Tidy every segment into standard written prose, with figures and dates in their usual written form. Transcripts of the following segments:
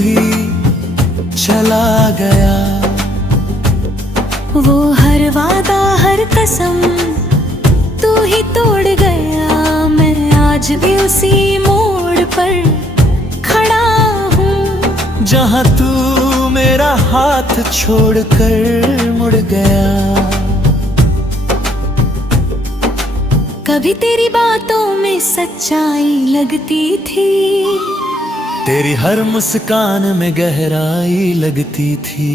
ही चला गया। वो हर वादा हर कसम तू ही तोड़ गया। मैं आज भी उसी मोड़ पर खड़ा हूँ जहाँ तू मेरा हाथ छोड़कर मुड़ गया। कभी तेरी बातों में सच्चाई लगती थी, तेरी हर मुस्कान में गहराई लगती थी।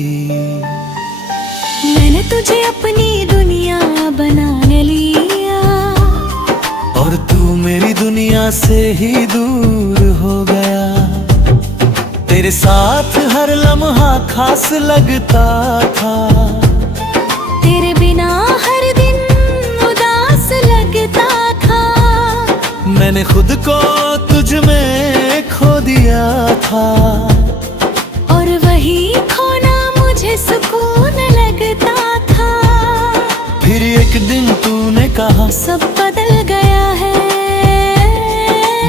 मैंने तुझे अपनी दुनिया बनाने लिया और तू मेरी दुनिया से ही दूर हो गया। तेरे साथ हर लम्हा खास लगता था, तेरे बिना हर दिन उदास लगता था। मैंने खुद को तुझ में खो दिया था और वही खोना मुझे सुकून लगता था। फिर एक दिन तूने कहा सब बदल गया है।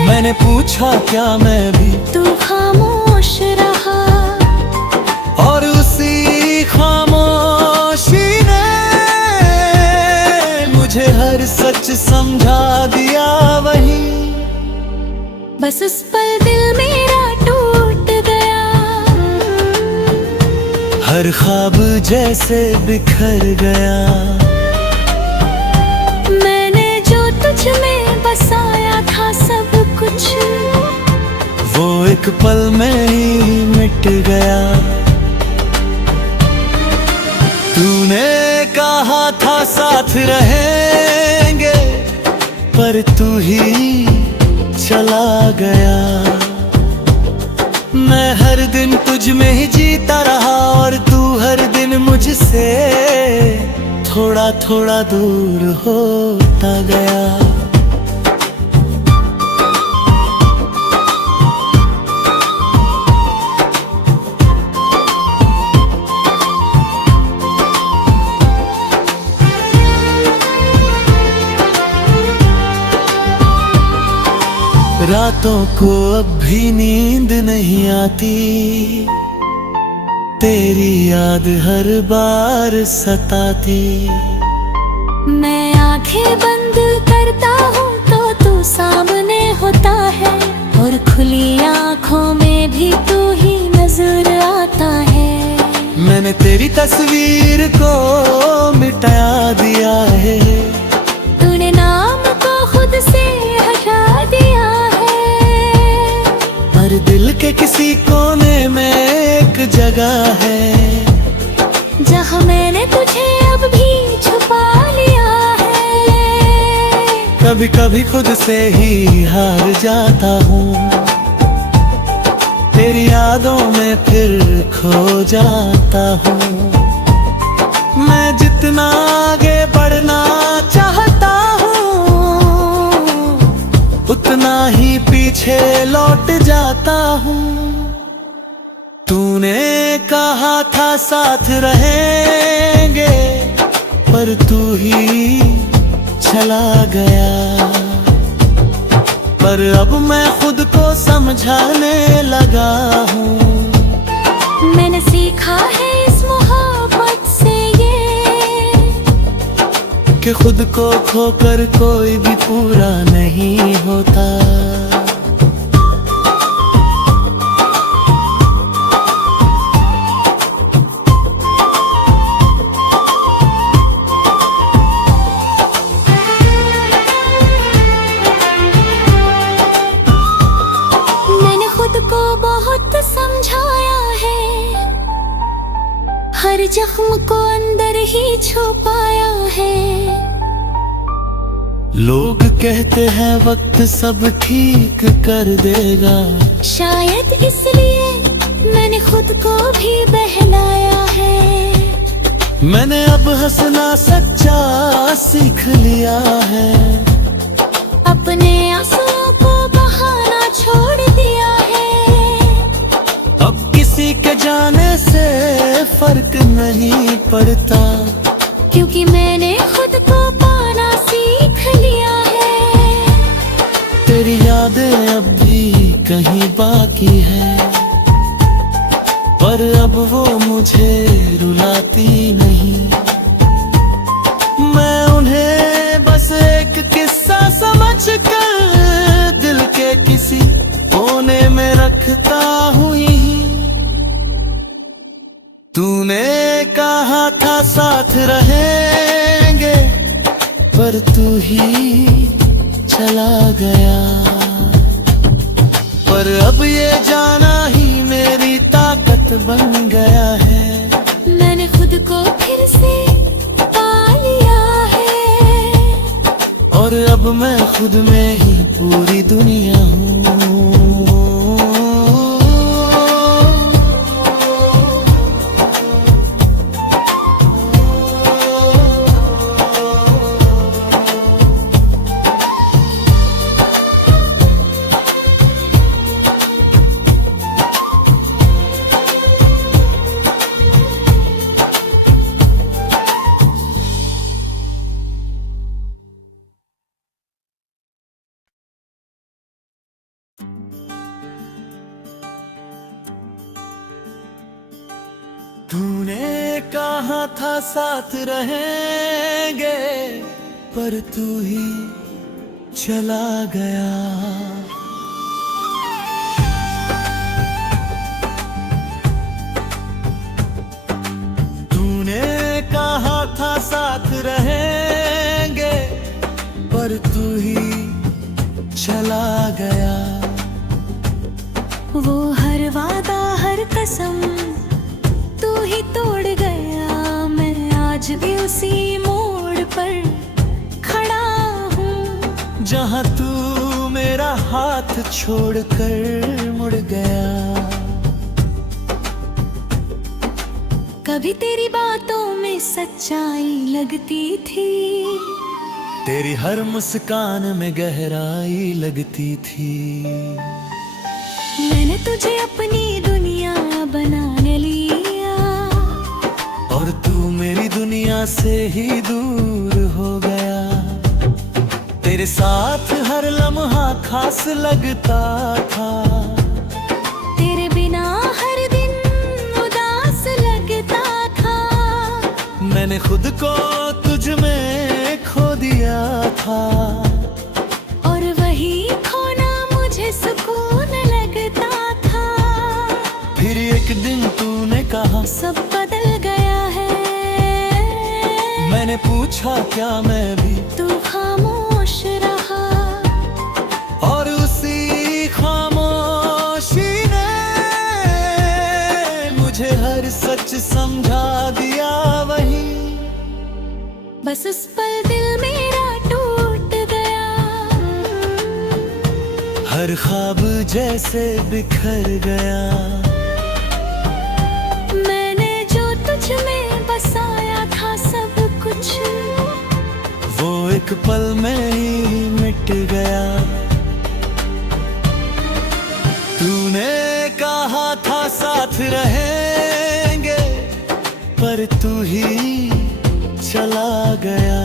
मैंने पूछा क्या मैं भी, तू खामोश रहा और उसी खामोशी ने मुझे हर सच समझा दिया। वही बस उस पल दिल मेरा टूट गया। हर ख्वाब जैसे बिखर गया। मैंने जो तुझ में बसाया था सब कुछ, वो एक पल में ही मिट गया। तूने कहा था साथ रहेंगे, पर तू ही चला गया। मैं हर दिन तुझ में ही जीता रहा और तू हर दिन मुझसे थोड़ा थोड़ा दूर होता गया। रातों को अब भी नींद नहीं आती, तेरी याद हर बार सताती। मैं आंखें बंद करता हूँ तो तू सामने होता है और खुली आंखों में भी तू ही नजर आता है। मैंने तेरी तस्वीर को मिटा दिया है, तूने नाम को खुद से हटा दिया है। पर दिल के किसी कोने में एक जगह है, जहाँ मैंने तुझे अब भी छुपा लिया है। कभी कभी खुद से ही हार जाता हूँ, तेरी यादों में फिर खो जाता हूँ। मैं जितना आगे बढ़ना चाहता हूँ, उतना ही पीछे लौट जाता हूँ। तूने कहा था साथ रहेंगे, पर तू ही चला गया। पर अब मैं खुद को समझाने लगा हूँ, मैंने सीखा है इस मोहब्बत से ये, कि खुद को खोकर कोई भी पूरा नहीं होता। समझाया है, हर जख्म को अंदर ही छुपाया है। लोग कहते हैं वक्त सब ठीक कर देगा, शायद इसलिए मैंने खुद को भी बहलाया है। मैंने अब हंसना सच्चा सीख लिया है, अपने आंसुओं को बहाना छोड़ दिया है। अब किसी के जाने से फर्क नहीं पड़ता, क्योंकि मैंने खुद को पाना सीख लिया है। तेरी यादें अब भी कहीं बाकी है, वो मुझे रुलाती नहीं। मैं उन्हें बस एक किस्सा समझ कर दिल के किसी कोने में रखता हूँ यहीं। तूने कहा था साथ रहेंगे, पर तू ही चला गया। पर अब ये जाना ही मेरी ताकत बन गया है। मैंने खुद को फिर से पा लिया है, और अब मैं खुद में ही पूरी दुनिया हूँ। तूने कहा था साथ रहेंगे, पर तू ही चला गया। तूने कहा था साथ रहेंगे, पर तू ही चला गया। वो हर वादा हर कसम तू ही तोड़ गया। मैं आज भी उसी मोड़ पर खड़ा हूँ, जहाँ तू मेरा हाथ छोड़कर मुड़ गया। कभी तेरी बातों में सच्चाई लगती थी, तेरी हर मुस्कान में गहराई लगती थी। मैंने तुझे अपनी दुनिया बनाने लिया, और तू मेरी दुनिया से ही दूर हो गया। तेरे साथ हर लम्हा खास लगता था, तेरे बिना हर दिन उदास लगता था। मैंने खुद को तुझ में खो दिया था, और वही खोना मुझे सुकून लगता था। फिर एक दिन तूने कहा सब बदल गया है। मैंने पूछा क्या मैं भी, तू खामोश रहा, और उसी खामोशी ने मुझे हर सच समझा दिया। वही बस उस पल दिल मेरा टूट गया। हर ख्वाब जैसे बिखर गया। मैंने जो तुझ में बसाया था सब कुछ, वो एक पल में ही मिट गया। तूने कहा था साथ रहेंगे, पर तू ही चला गया।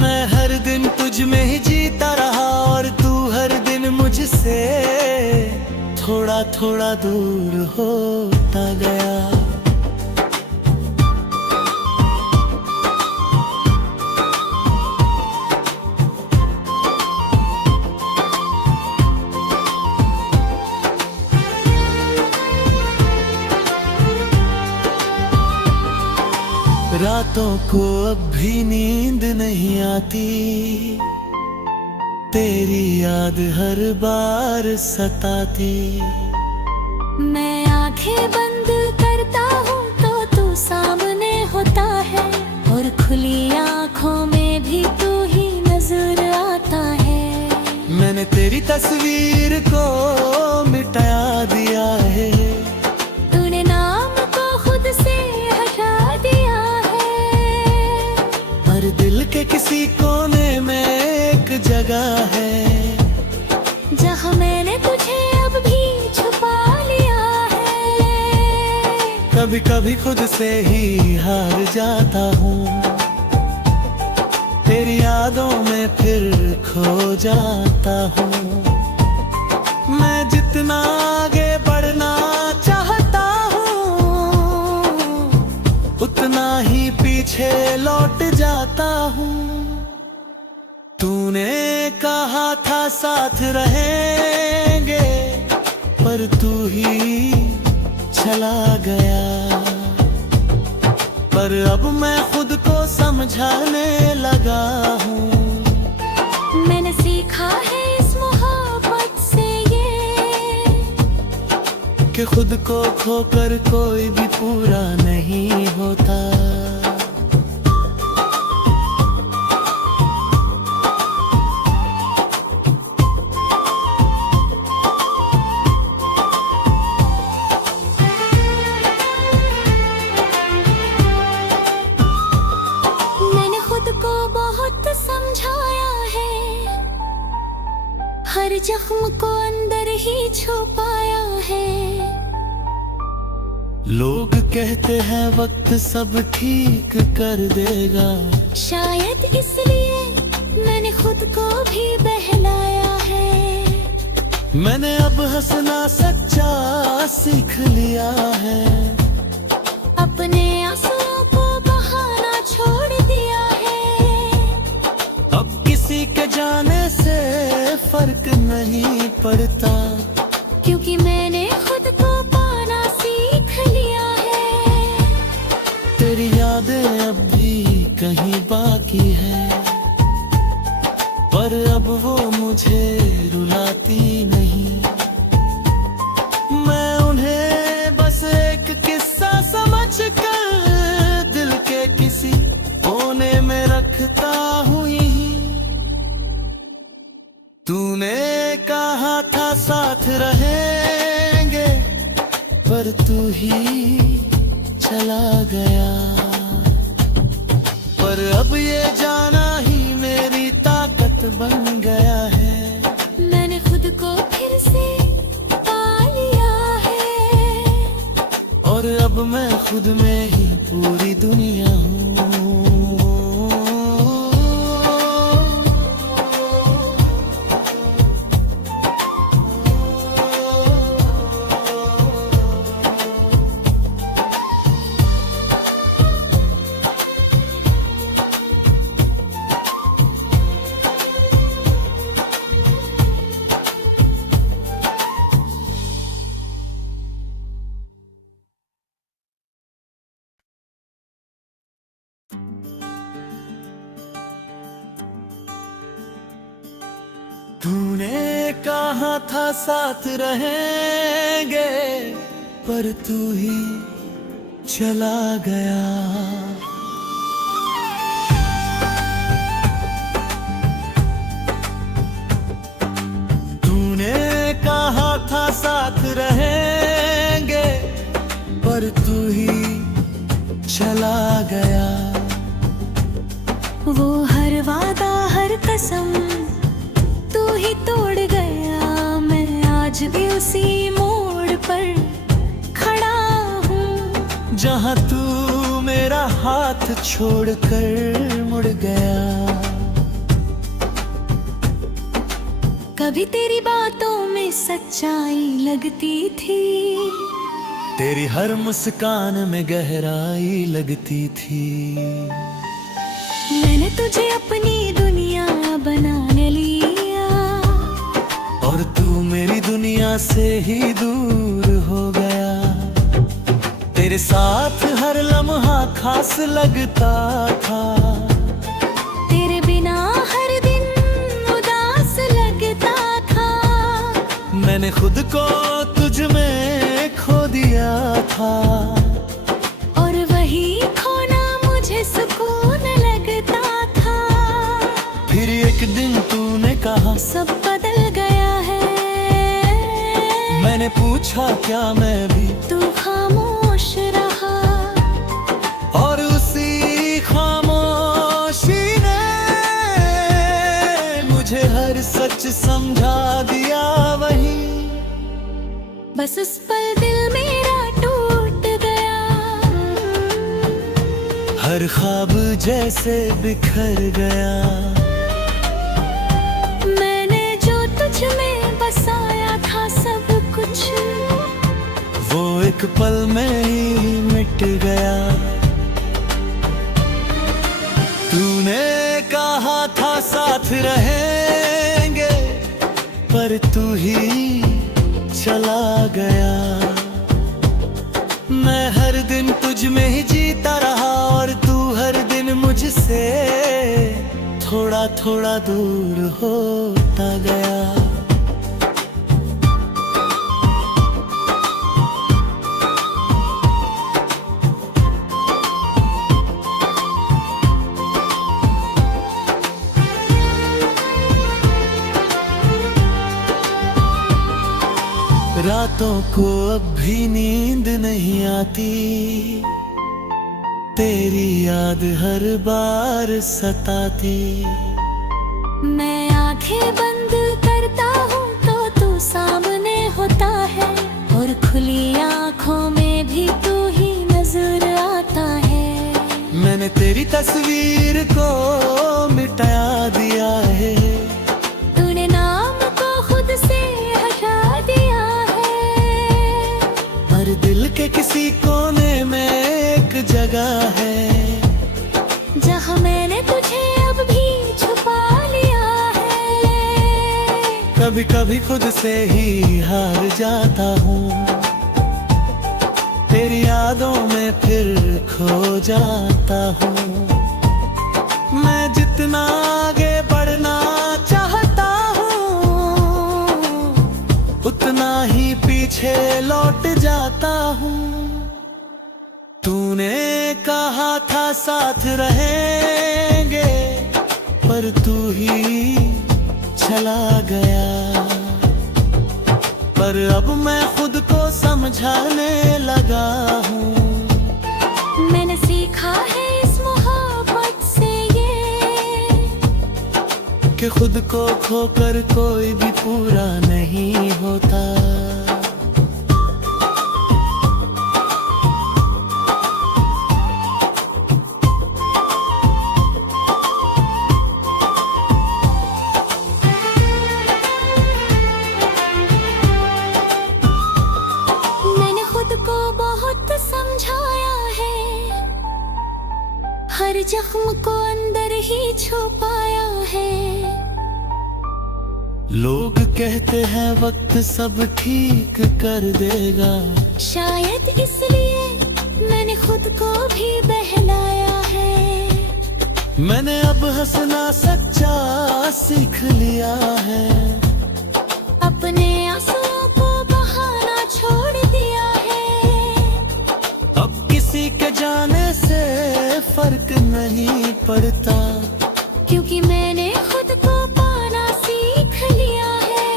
मैं हर दिन तुझ में ही जीता रहा, और तू हर दिन मुझसे थोड़ा थोड़ा दूर होता गया। रातों को अब भी नींद नहीं आती, तेरी याद हर बार सताती। मैं आंखें बंद करता हूँ तो तू सामने होता है, और खुली आंखों में भी तू ही नजर आता है। मैंने तेरी तस्वीर को मिटा दिया है, तूने नाम को खुद से हटा दिया है। पर दिल के किसी कोने में एक जगह है, जहाँ मैंने तुझे अब भी छुपा लिया है। कभी कभी खुद से ही हार जाता हूँ, तेरी यादों में फिर खो जाता हूँ। मैं जितना आगे बढ़ना चाहता पीछे लौट जाता हूँ। तूने कहा था साथ रहेंगे, पर तू ही चला गया। पर अब मैं खुद को समझाने लगा हूँ। मैंने सीखा है इस मोहब्बत से ये, कि खुद को खोकर कोई भी पूरा नहीं होता। मैंने खुद को बहुत समझाया है, हर जख्म को अंदर ही छुपाया है। लोग कहते हैं वक्त सब ठीक कर देगा, शायद इसलिए मैंने खुद को भी बहलाया है। मैंने अब हंसना सच्चा सीख लिया है। अपने आंसुओं को बहाना छोड़ दिया है। अब किसी के जाने से फर्क नहीं पड़ता, क्योंकि मैंने खुद को पाना सीख लिया है। तेरी यादें अब भी कहीं बाकी है, पर अब वो मुझे रुलाती नहीं। मैं उन्हें बस एक किस्सा समझकर दिल के किसी कोने में रखता हूँ यहीं। तूने कहा था साथ रहेंगे, पर तू ही चला गया। पर अब ये जाना ही मेरी ताकत बन गया है। मैंने खुद को फिर से पा लिया है, और अब मैं खुद में ही पूरी दुनिया हूँ। तूने कहा था साथ रहेंगे, पर तू ही चला गया। तूने कहा था साथ रहेंगे, पर तू ही चला गया। वो हर वादा हर कसम तू ही तोड़ गया। मैं आज भी उसी मोड़ पर खड़ा हूँ, जहाँ तू मेरा हाथ छोड़कर मुड़ गया। कभी तेरी बातों में सच्चाई लगती थी, तेरी हर मुस्कान में गहराई लगती थी। मैंने तुझे अपनी दुनिया बनाने लिया, और तू मेरी दुनिया से ही दूर हो गया। तेरे साथ हर लम्हा खास लगता था, तेरे बिना हर दिन उदास लगता था। मैंने खुद को तुझ में खो दिया था, और वही खोना मुझे सुकून लगता था। फिर एक दिन तूने कहा सब बदल गया है। मैंने पूछा क्या मैं भी, तू खामोश रहा, और उसी खामोशी ने मुझे हर सच समझा दिया। वही बस उस पल दिल मेरा टूट गया। हर ख्वाब जैसे बिखर गया। मैंने जो तुझ में बसाया था सब कुछ, वो एक पल में ही मिट गया। रहेंगे, पर तू ही चला गया। मैं हर दिन तुझ में ही जीता रहा और तू हर दिन मुझसे थोड़ा थोड़ा दूर होता गया। रातों को अब भी नींद नहीं आती, तेरी याद हर बार सताती। मैं आंखें बंद करता हूँ तो तू सामने होता है, और खुली आंखों में भी तू ही नजर आता है। मैंने तेरी तस्वीर को मिटा दिया है, तूने नाम को खुद से हटा दिया है, पर दिल के किसी कोने में एक जगह है, जहाँ मैंने तुझे अब भी छुपा लिया है। कभी कभी खुद से ही हार जाता हूँ, तेरी यादों में फिर खो जाता हूँ। मैं जितना आगे बढ़ना चाहता हूँ, उतना ही पीछे लौट जाता हूँ। तूने कहा था साथ रहेंगे, पर तू ही चला गया। पर अब मैं खुद को समझाने लगा हूँ, मैंने सीखा है इस मोहब्बत से ये, कि खुद को खोकर कोई भी पूरा नहीं होता। मैंने खुद को बहुत समझाया है, हर जख्म को अंदर ही छुपाया है। लोग कहते हैं वक्त सब ठीक कर देगा, शायद इसलिए मैंने खुद को भी बहलाया है। मैंने अब हंसना सच्चा सीख लिया है, अपने आंसुओं को बहाना छोड़ दिया है। अब किसी के जाने से फर्क नहीं पड़ता, क्योंकि मैंने खुद को पाना सीख लिया है।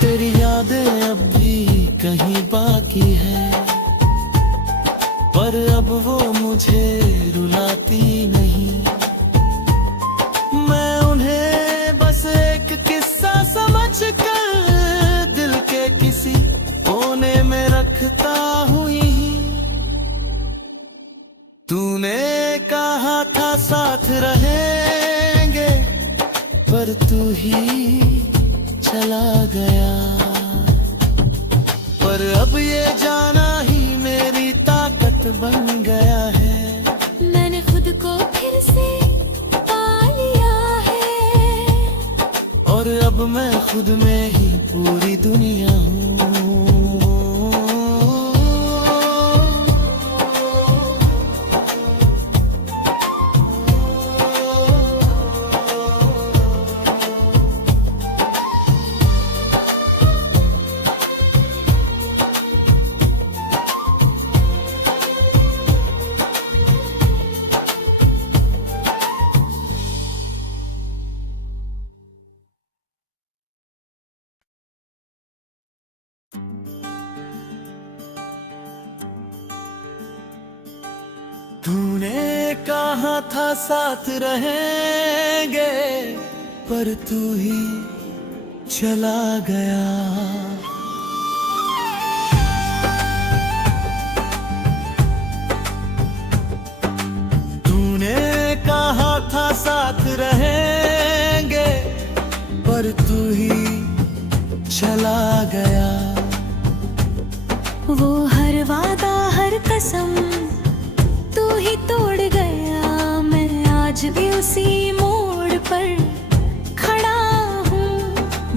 तेरी यादें अब भी कहीं बाकी है, पर अब वो मुझे रुलाती नहीं। मैं उन्हें बस एक किस्सा समझकर दिल के किसी कोने में रखता हूँ यहीं। तूने कहा था साथ रहेंगे, पर तू ही चला गया। पर अब ये जाना ही मेरी ताकत बन गया है, मैंने खुद को फिर से पा लिया है। और अब मैं खुद में ही पूरी दुनिया हूँ। तूने कहा था साथ रहेंगे, पर तू ही चला गया। तूने कहा था साथ रहेंगे, पर तू ही चला गया। वो हर वादा हर कसम तू ही तोड़ गया। मैं आज भी उसी मोड़ पर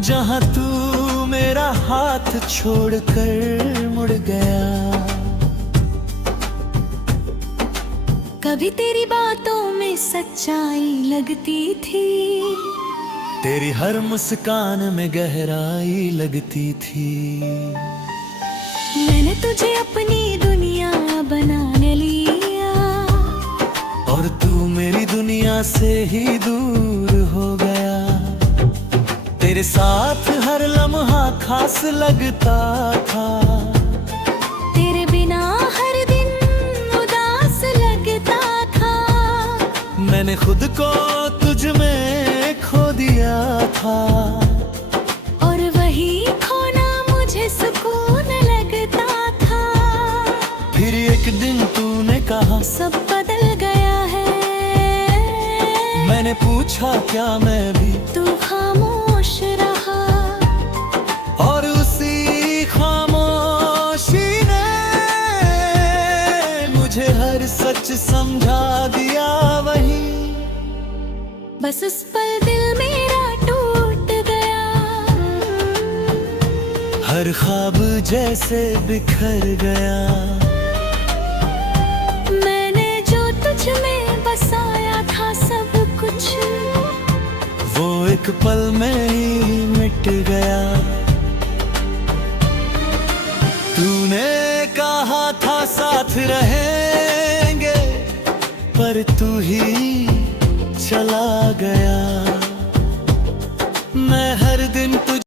जहां तू मेरा हाथ छोड़कर मुड़ गया। कभी तेरी बातों में सच्चाई लगती थी, तेरी हर मुस्कान में गहराई लगती थी। मैंने तुझे अपनी दुनिया बनाने लिया, और तू मेरी दुनिया से ही दूर हो गया। तेरे साथ हर लम्हा खास लगता था, तेरे बिना हर दिन उदास लगता था। मैंने खुद को तुझ में खो दिया था, और वही खोना मुझे सुकून लगता था। फिर एक दिन तूने कहा सब बदल गया है। मैंने पूछा क्या मैं भी, तू खामोश रहा, और उसी खामोशी ने मुझे हर सच समझा दिया। वही बस उस पल दिल मेरा टूट गया, हर ख्वाब जैसे बिखर गया। मैंने जो तुझ में बसाया था सब कुछ, वो एक पल में ही मिट गया। तूने कहा था साथ रहेंगे, पर तू ही चला गया।